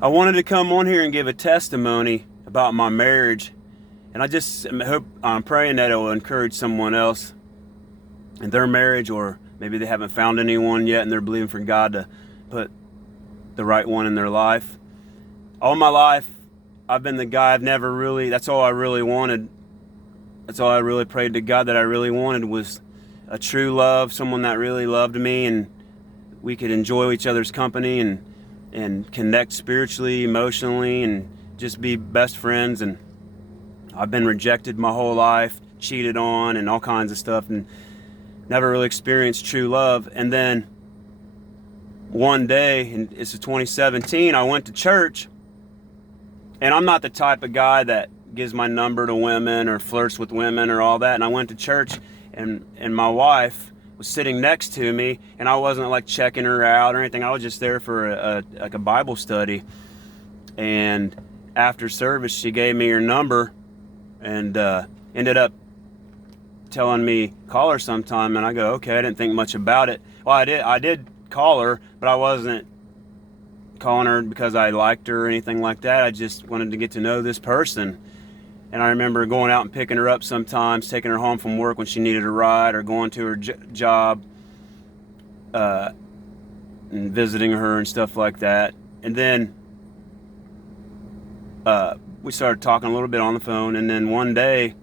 I wanted to come on here and give a testimony about my marriage, and I'm praying that it will encourage someone else in their marriage, or maybe they haven't found anyone yet and they're believing for God to put the right one in their life. All my life, I've been the guy I've never really, that's all I really wanted. That's all I really prayed to God that I really wanted was a true love, someone that really loved me and we could enjoy each other's company and connect spiritually, emotionally, and just be best friends. And I've been rejected my whole life, cheated on, and all kinds of stuff, and never really experienced true love. And then one day, and it's 2017, I went to church, and I'm not the type of guy that gives my number to women or flirts with women or all that. And I went to church, and my wife was sitting next to me, and I wasn't like checking her out or anything. I was just there for a Bible study. And after service, she gave me her number and ended up telling me call her sometime. And I go, okay. I didn't think much about it. Well, I did call her, but I wasn't calling her because I liked her or anything like that. I just wanted to get to know this person. And I remember going out and picking her up sometimes, taking her home from work when she needed a ride, or going to her job and visiting her and stuff like that. And then we started talking a little bit on the phone. And then one day,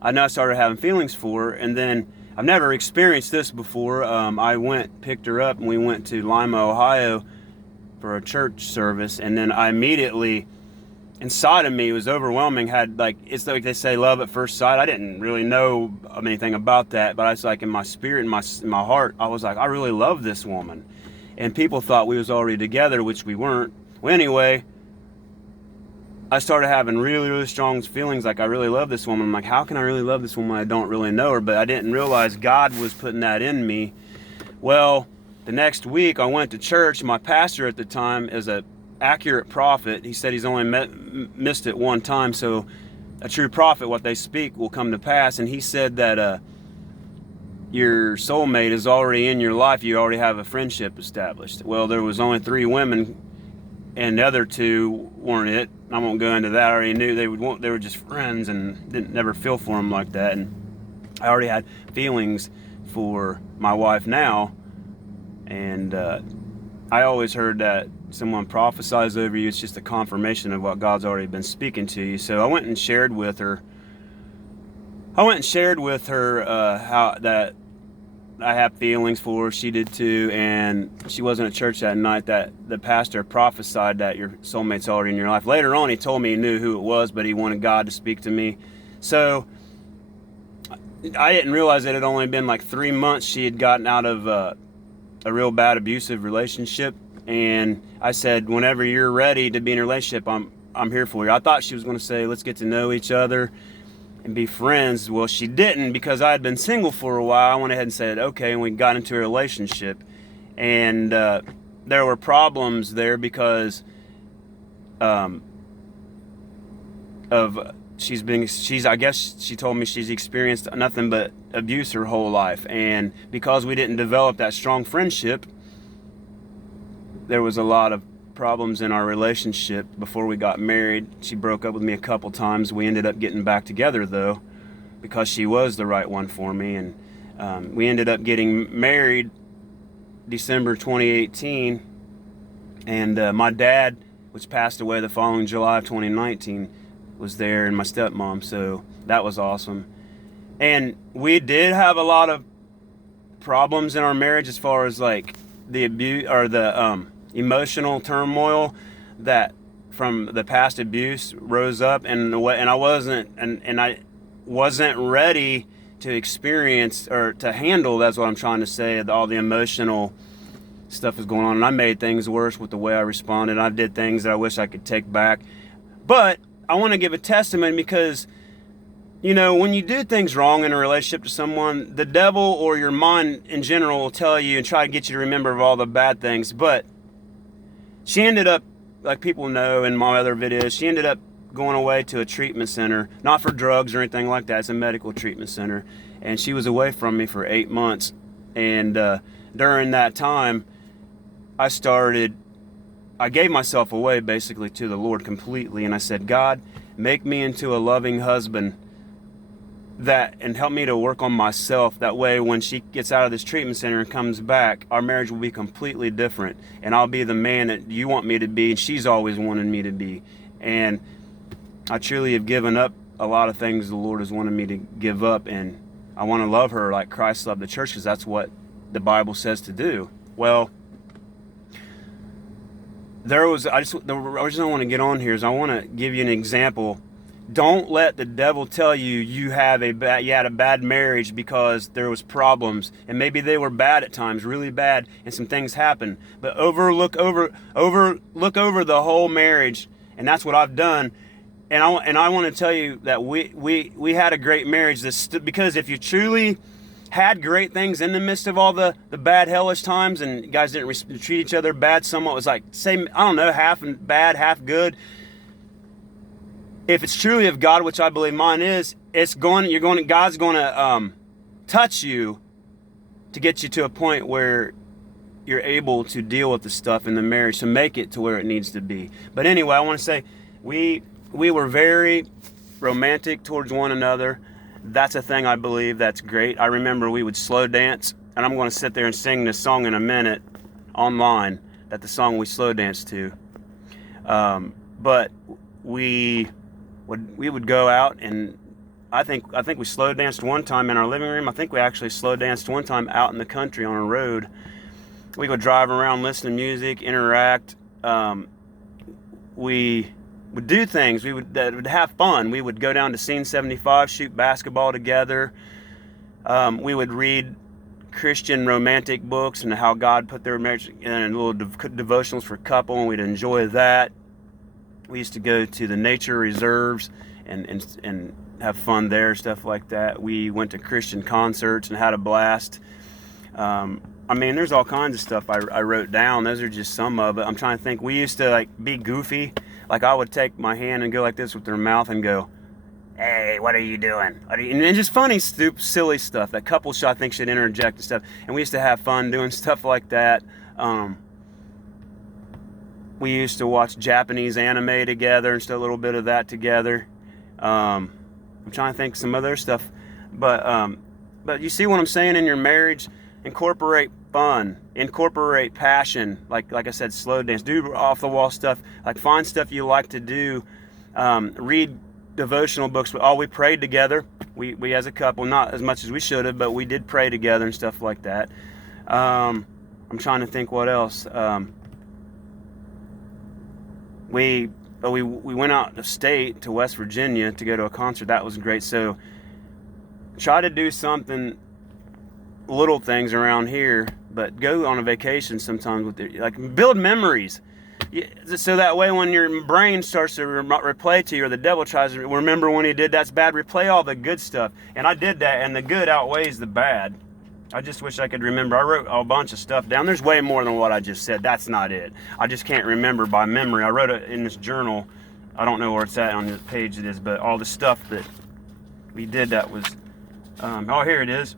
I know I started having feelings for her. And then I've never experienced this before. I picked her up, and we went to Lima, Ohio for a church service. And then I immediately, inside of me, it was overwhelming. It's like they say, love at first sight. I didn't really know anything about that, but I was like, in my spirit, in my heart, I was like, I really love this woman. And people thought we was already together, which we weren't. Well, anyway, I started having really, really strong feelings like I really love this woman. I'm like, how can I really love this woman? I don't really know her, but I didn't realize God was putting that in me. Well, the next week I went to church. My pastor at the time is a accurate prophet. He said he's only missed it one time, so a true prophet, what they speak will come to pass. And he said that your soulmate is already in your life. You already have a friendship established. Well, there was only 3 women, and the other 2 weren't it. I won't go into that. I already knew they were just friends, and didn't never feel for them like that. And I already had feelings for my wife now, and I always heard that someone prophesies over you, it's just a confirmation of what God's already been speaking to you. So I went and shared with her how that I have feelings for her. She did too, and she wasn't at church that night. That the pastor prophesied that your soulmate's already in your life. Later on, he told me he knew who it was, but he wanted God to speak to me. So I didn't realize it had only been like 3 months she had gotten out of a real bad abusive relationship. And I said, whenever you're ready to be in a relationship, I'm here for you. I thought she was going to say, let's get to know each other and be friends. Well, she didn't, because I had been single for a while. I went ahead and said, okay, and we got into a relationship. And there were problems there because of I guess she told me she's experienced nothing but abuse her whole life. And because we didn't develop that strong friendship, there was a lot of problems in our relationship before we got married. She broke up with me a couple times. We ended up getting back together, though, because she was the right one for me. And we ended up getting married December 2018. And my dad, which passed away the following July of 2019, was there, and my stepmom. So that was awesome. And we did have a lot of problems in our marriage as far as like the abuse or the emotional turmoil that from the past abuse rose up, and I wasn't ready to experience or to handle. That's what I'm trying to say. All the emotional stuff was going on, and I made things worse with the way I responded. I did things that I wish I could take back. But I want to give a testimony because, you know, when you do things wrong in a relationship to someone, the devil or your mind in general will tell you and try to get you to remember all the bad things. But she ended up, like people know in my other videos, she ended up going away to a treatment center, not for drugs or anything like that. It's a medical treatment center. And she was away from me for 8 months. And during that time, I started I gave myself away basically to the Lord completely, and I said, God, make me into a loving husband and help me to work on myself. That way, when she gets out of this treatment center and comes back, our marriage will be completely different, and I'll be the man that you want me to be, and she's always wanted me to be. And I truly have given up a lot of things the Lord has wanted me to give up, and I want to love her like Christ loved the church, because that's what the Bible says to do. Well, the reason I want to get on here is I want to give you an example. Don't let the devil tell you you had a bad marriage because there was problems, and maybe they were bad at times, really bad, and some things happened. But look over the whole marriage, and that's what I've done. And I want to tell you that we had a great marriage. Because if you truly had great things in the midst of all the bad hellish times, and you guys didn't treat each other bad, somewhat was like, say, I don't know, half bad, half good. If it's truly of God, which I believe mine is, God's going to touch you to get you to a point where you're able to deal with the stuff in the marriage to make it to where it needs to be. But anyway, I want to say we were very romantic towards one another. That's a thing I believe that's great. I remember we would slow dance, and I'm going to sit there and sing this song in a minute online, that the song we slow danced to. But we would go out, and I think we slow danced one time in our living room. I think we actually slow danced one time out in the country on a road. We would drive around, listen to music, interact. We would do things. We would have fun. We would go down to Scene 75, shoot basketball together. We would read Christian romantic books and how God put their marriage in, little devotionals for couple, and we'd enjoy that. We used to go to the nature reserves and have fun there, stuff like that. We went to Christian concerts and had a blast. I mean, there's all kinds of stuff I wrote down. Those are just some of it. I'm trying to think. We used to be goofy. I would take my hand and go like this with their mouth and go, "Hey, what are you doing?" And just funny, stupid, silly stuff that couples I think should interject and stuff. And we used to have fun doing stuff like that. We used to watch Japanese anime together and still a little bit of that together. I'm trying to think some other stuff, but you see what I'm saying? In your marriage, incorporate fun, incorporate passion. Like I said, slow dance, do off the wall stuff. Find stuff you like to do. Read devotional books. We prayed together. We as a couple, not as much as we should have, but we did pray together and stuff like that. I'm trying to think what else. We went out of state to West Virginia to go to a concert. That was great. So try to do something, little things around here, but go on a vacation sometimes with it. Build memories. So that way when your brain starts to replay to you, or the devil tries to remember when he did that's bad, replay all the good stuff. And I did that, and the good outweighs the bad. I just wish I could remember. I wrote a bunch of stuff down. There's way more than what I just said. That's not it. I just can't remember by memory. I wrote it in this journal. I don't know where it's at on the page it is, but all the stuff that we did that was, here it is.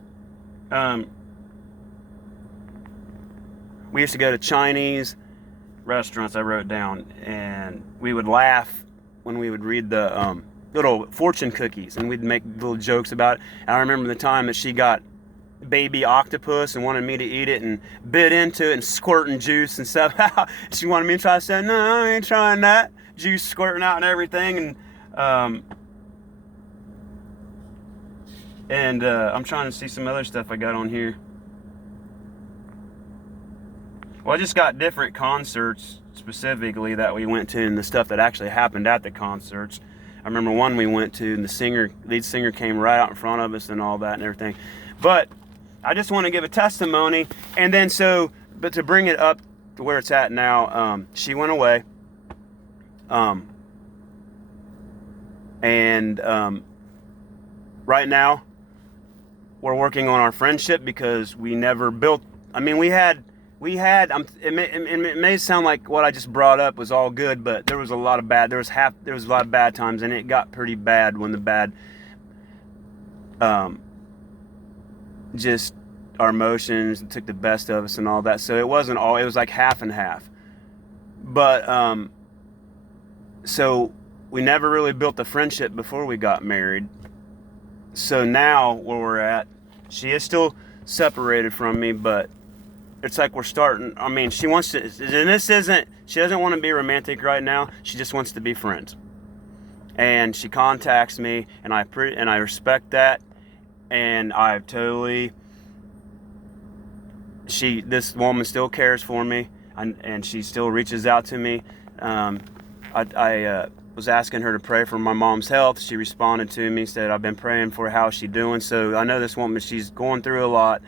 We used to go to Chinese restaurants, I wrote down, and we would laugh when we would read the little fortune cookies, and we'd make little jokes about it. And I remember the time that she got baby octopus and wanted me to eat it and bit into it and squirting juice and stuff. She wanted me to try. I said, no, I ain't trying that. Juice squirting out and everything. And I'm trying to see some other stuff I got on here. Well, I just got different concerts specifically that we went to, and the stuff that actually happened at the concerts. I remember one we went to, and the lead singer came right out in front of us and all that and everything. But I just want to give a testimony, and then but to bring it up to where it's at now, she went away, and right now we're working on our friendship because we never built. I mean, we had. It may sound like what I just brought up was all good, but there was a lot of bad. There was a lot of bad times, and it got pretty bad when the bad. Just our emotions took the best of us and all that. So it wasn't all. It was like half and half. But so we never really built a friendship before we got married. So now where we're at, she is still separated from me, but it's like we're starting. I mean, she wants to, and she doesn't want to be romantic right now. She just wants to be friends. And she contacts me, and I respect that. And I've totally, this woman still cares for me, and she still reaches out to me. I was asking her to pray for my mom's health. She responded to me, said, I've been praying for her. How's she doing? So I know this woman, she's going through a lot.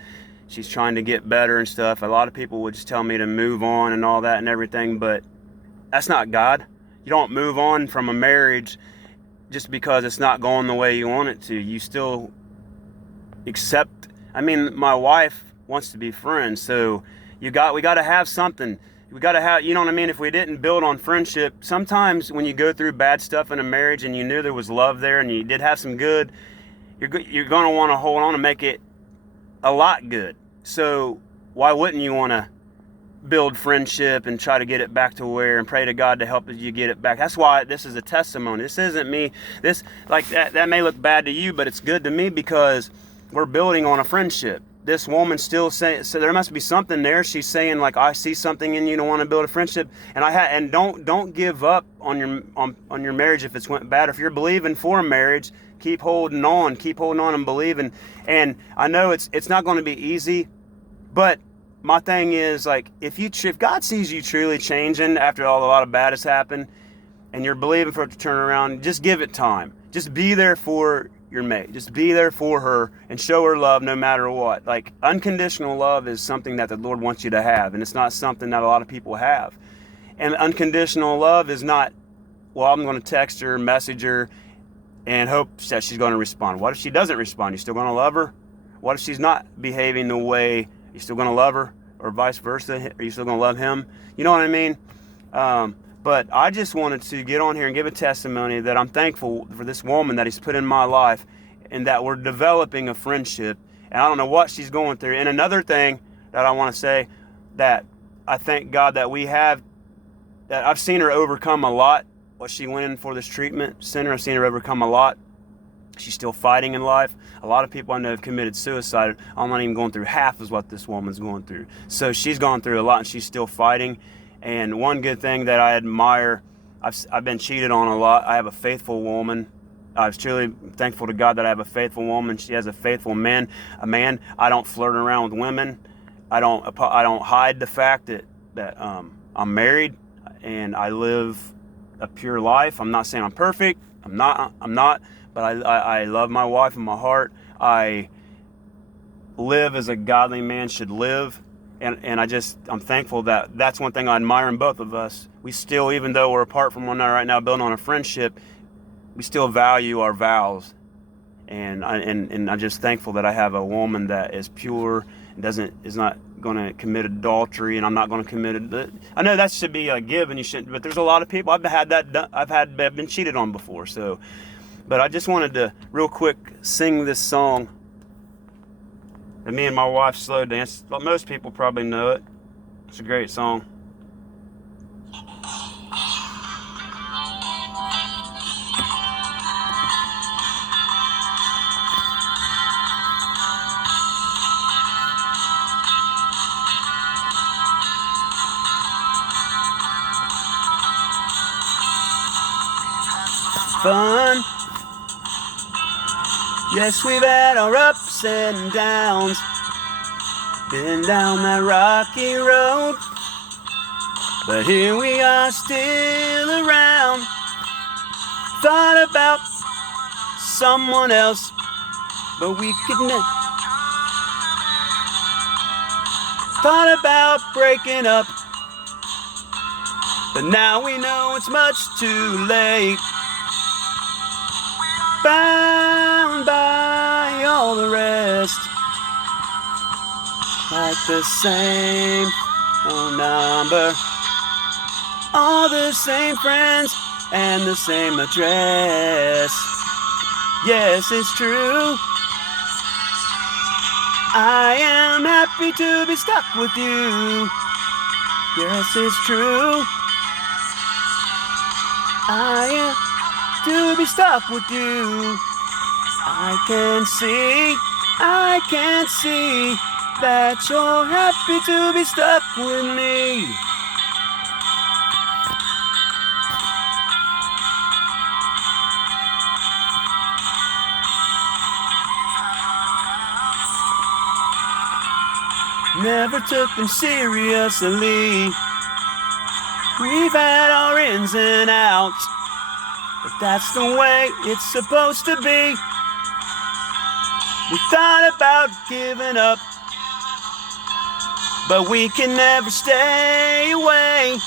She's trying to get better and stuff. A lot of people would just tell me to move on and all that and everything, but that's not God. You don't move on from a marriage just because it's not going the way you want it to. You still accept. I mean, my wife wants to be friends, so we got to have something. We got to have, you know what I mean? If we didn't build on friendship, sometimes when you go through bad stuff in a marriage and you knew there was love there and you did have some good, you're going to want to hold on and make it a lot good. So why wouldn't you want to build friendship and try to get it back to where, and pray to God to help you get it back? That's why this is a testimony. This isn't me. This, like, that may look bad to you, but it's good to me because we're building on a friendship. This woman still saying, so there must be something there. She's saying, like, I see something in you to want to build a friendship. And don't give up on your marriage if it's went bad. If you're believing for a marriage, keep holding on and believing. And I know it's not going to be easy, but my thing is, like, if God sees you truly changing after a lot of bad has happened, and you're believing for it to turn around, just give it time. Just be there for your mate. Just be there for her and show her love no matter what. Like, unconditional love is something that the Lord wants you to have, and it's not something that a lot of people have. And unconditional love is not, well, I'm going to text her, message her, and hope that she's going to respond. What if she doesn't respond? You still going to love her? What if she's not behaving the way, you still going to love her? Or vice versa? Are you still going to love him? You know what I mean? But I just wanted to get on here and give a testimony that I'm thankful for this woman that he's put in my life, and that we're developing a friendship. And I don't know what she's going through. And another thing that I want to say, that I thank God that that I've seen her overcome a lot. What she went in for this treatment center, I've seen her overcome a lot. She's still fighting in life. A lot of people I know have committed suicide. I'm not even going through half of what this woman's going through. So she's gone through a lot, and she's still fighting. And one good thing that I admire, I've been cheated on a lot. I have a faithful woman. I was truly thankful to God that I have a faithful woman. She has a faithful man. I don't flirt around with women. I don't hide the fact that I'm married and I live a pure life. I'm not saying I'm perfect. I'm not. But I love my wife in my heart. I live as a godly man should live. And I'm thankful that that's one thing I admire in both of us. We still, even though we're apart from one another right now, building on a friendship, we still value our vows. And I'm just thankful that I have a woman that is pure and is not going to commit adultery, and I'm not going to commit it. I know that should be a give, and you shouldn't. But there's a lot of people I've been cheated on before. So, but I just wanted to real quick sing this song. And me and my wife slow dance. Most people probably know it. It's a great song. Fun. Yes, we've had our ups and downs. Been down that rocky road, but here we are still around. Thought about someone else, but we could thought about breaking up, but now we know it's much too late. Bound by all the rest, like the same phone number, all the same friends, and the same address. Yes, it's true. I am happy to be stuck with you. Yes, it's true. be stuck with you. I can see that you're happy to be stuck with me. Never took them seriously. We've had our ins and outs, but that's the way it's supposed to be. We thought about giving up, but we can never stay away.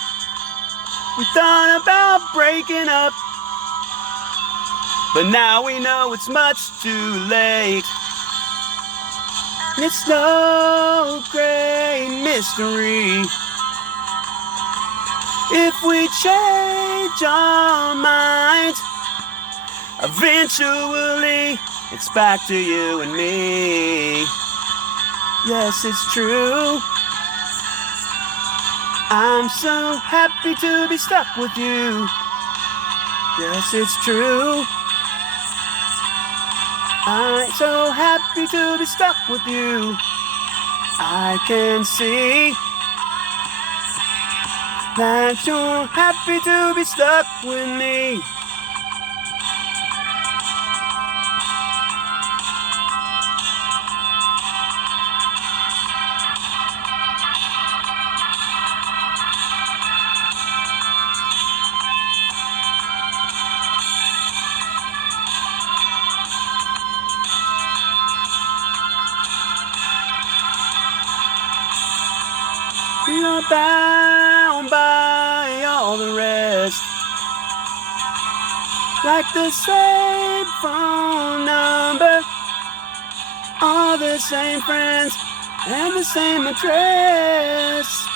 We thought about breaking up, but now we know it's much too late. And it's no great mystery if we change our minds. Eventually, it's back to you and me. Yes, it's true. I'm so happy to be stuck with you. Yes, it's true. I'm so happy to be stuck with you. I can see that you're happy to be stuck with me. We are bound by all the rest, like the same phone number, all the same friends, and the same address.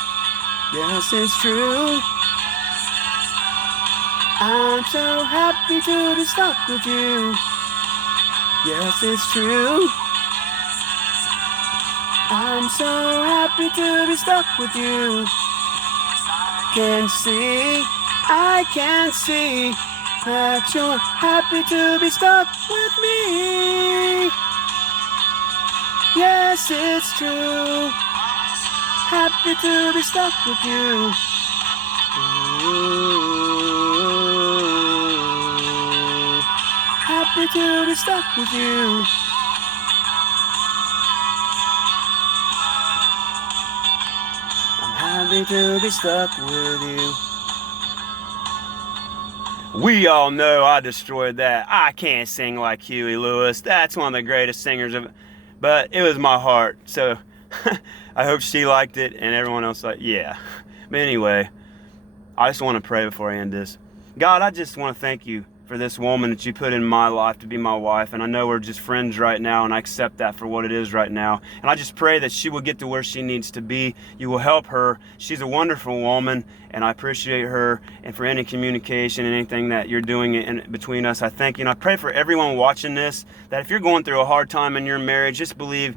Yes, it's true. I'm so happy to be stuck with you. Yes, it's true. I'm so happy to be stuck with you. I can see that you're happy to be stuck with me. Yes, it's true. Happy to be stuck with you. Ooh. Happy to be stuck with you. Happy to be stuck with you. We all know I destroyed that. I can't sing like Huey Lewis. That's one of the greatest singers of, but it was my heart. So I hope she liked it and everyone else like, yeah. But anyway, I just want to pray before I end this. God, I just want to thank you for this woman that you put in my life to be my wife. And I know we're just friends right now, and I accept that for what it is right now. And I just pray that she will get to where she needs to be. You will help her. She's a wonderful woman, and I appreciate her. And for any communication and anything that you're doing in between us, I thank you. And I pray for everyone watching this, that if you're going through a hard time in your marriage, just be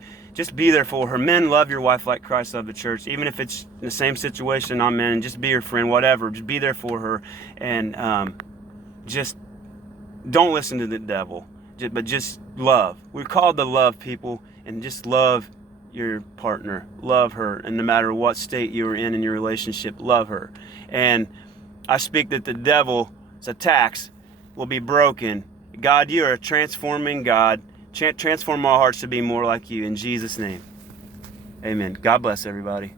there for her. Men, love your wife like Christ loved the church, even if it's in the same situation I'm in. Just be her friend, whatever. Just be there for her, and just don't listen to the devil, but just love. We're called to love people, and just love your partner. Love her, and no matter what state you're in your relationship, love her. And I speak that the devil's attacks will be broken. God, you are a transforming God. Transform our hearts to be more like you. In Jesus' name, amen. God bless everybody.